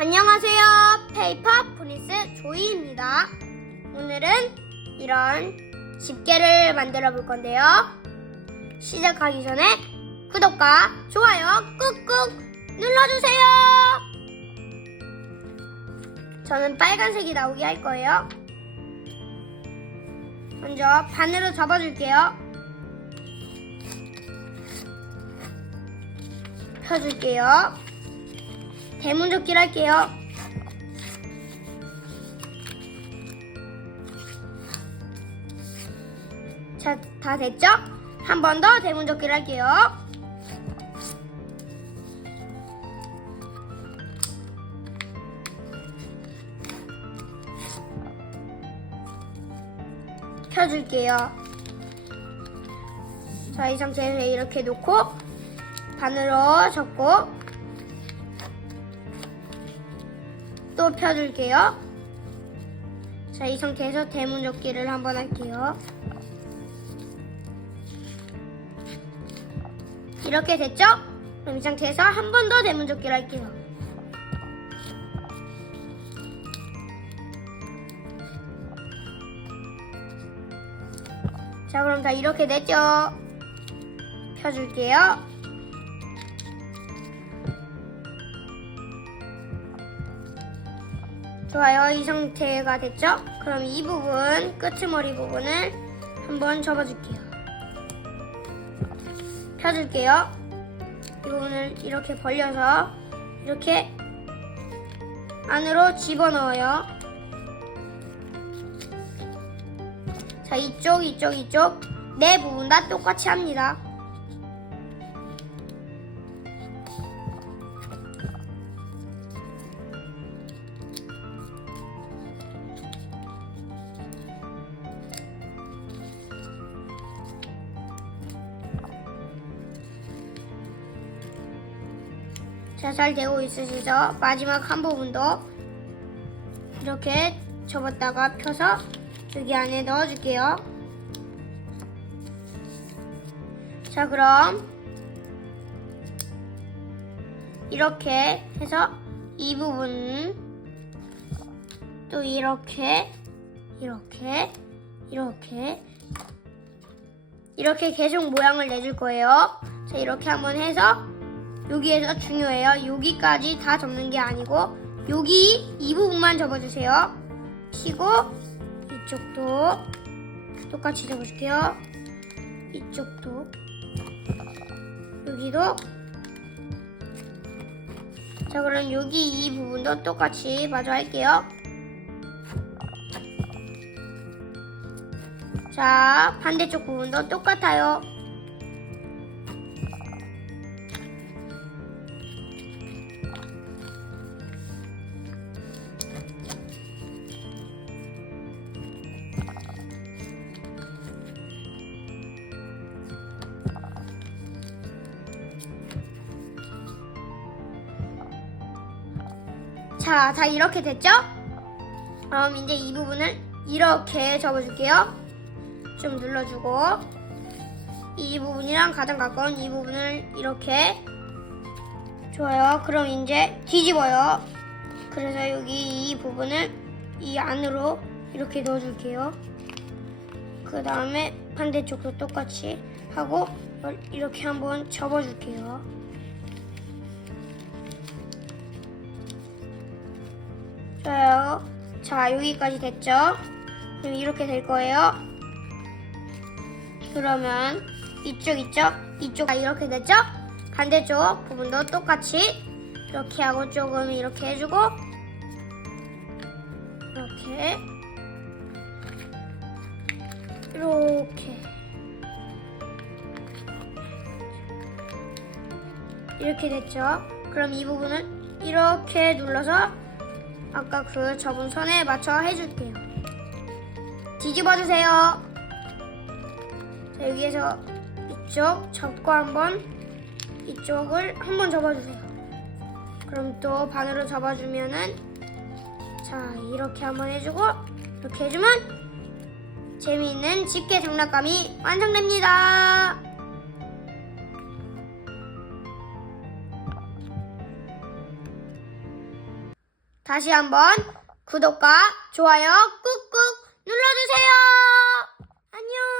안녕하세요. 페이퍼 프린스 조이입니다. 오늘은 이런 집게를 만들어 볼 건데요. 시작하기 전에 구독과 좋아요 꾹꾹 눌러주세요. 저는 빨간색이 나오게 할 거예요. 먼저 반으로 접어줄게요. 펴줄게요. 대문접기를 할게요. 자, 다 됐죠? 한 번 더 대문접기를 할게요. 펴줄게요. 자, 이 상태에서 이렇게 놓고 반으로 접고 또 펴줄게요. 자, 이 상태에서 대문 접기를 한번 할게요. 이렇게 됐죠? 그럼 이 상태에서 한 번 더 대문 접기를 할게요. 자, 그럼 다 이렇게 됐죠? 펴줄게요. 좋아요. 이 상태가 됐죠? 그럼 이 부분, 끄트머리 부분을 한번 접어줄게요. 펴줄게요. 이 부분을 이렇게 벌려서 이렇게 안으로 집어넣어요. 자, 이쪽, 이쪽, 이쪽 네 부분 다 똑같이 합니다. 잘 되고 있으시죠? 마지막 한 부분도 이렇게 접었다가 펴서 여기 안에 넣어줄게요. 자, 그럼 이렇게 해서 이 부분 또 이렇게 이렇게 이렇게 이렇게 계속 모양을 내줄 거예요. 자, 이렇게 한번 해서 여기에서 중요해요. 여기까지 다 접는 게 아니고 여기 이 부분만 접어주세요. 치고 이쪽도 똑같이 접어줄게요. 이쪽도 여기도 자 그럼 여기 이 부분도 똑같이 마저 할게요. 자 반대쪽 부분도 똑같아요. 자, 다 이렇게 됐죠? 그럼 이제 이 부분을 이렇게 접어줄게요. 좀 눌러주고 이 부분이랑 가장 가까운 이 부분을 이렇게 좋아요. 그럼 이제 뒤집어요. 그래서 여기 이 부분을 이 안으로 이렇게 넣어줄게요. 그 다음에 반대쪽도 똑같이 하고 이렇게 한번 접어줄게요. 좋아요. 자, 여기까지 됐죠? 그럼 이렇게 될 거예요. 그러면 이쪽, 이쪽, 이쪽 다 이렇게 됐죠? 반대쪽 부분도 똑같이 이렇게 하고 조금 이렇게 해주고 이렇게 이렇게 이렇게 됐죠? 그럼 이 부분은 이렇게 눌러서 아까 그 접은 선에 맞춰 해줄게요. 뒤집어 주세요. 자, 여기에서 이쪽 접고 한번 이쪽을 한번 접어주세요. 그럼 또 반으로 접어주면은 자 이렇게 한번 해주고 이렇게 해주면 재미있는 집게 장난감이 완성됩니다. 다시 한번 구독과 좋아요 꾹꾹 눌러주세요. 안녕.